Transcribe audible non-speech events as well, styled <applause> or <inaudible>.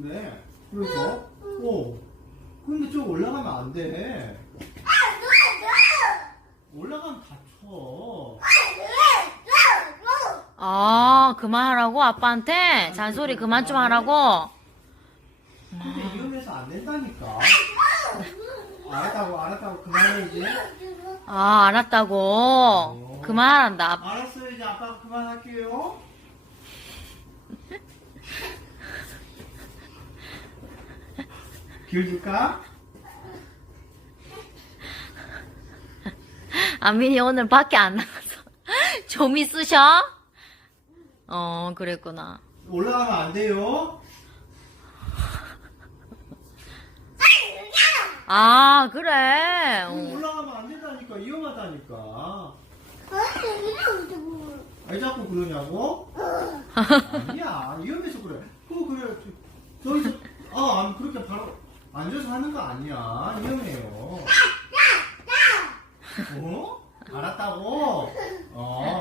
그러니까. 어. 근데 저 올라가면 안 돼. 올라가면 다쳐. 아, 그만하라고? 아빠한테? 잔소리 그만 좀 하라고? 근데 위험해서 안 된다니까. 알았다고, 알았다고, 그만해, 이제. 아, 알았다고. 그만하란다. 알았어요, 이제 아빠가 그만할게요. 귤 줄까? 아민이 오늘 밖에 안 나가서 <laughs> 좀 있으셔? 어, 그랬구나. 올라가면 안 돼요. 아, 그래. 어. 올라가면 안 된다니까, 위험하다니까. 왜 자꾸 그러냐고? 아니야, 위험해서 그래. 그거 그래. 저, 저, 아, 아니, 그렇게 바로 앉아서 하는 거 아니야. 위험해요. 어? 알았다고? 어.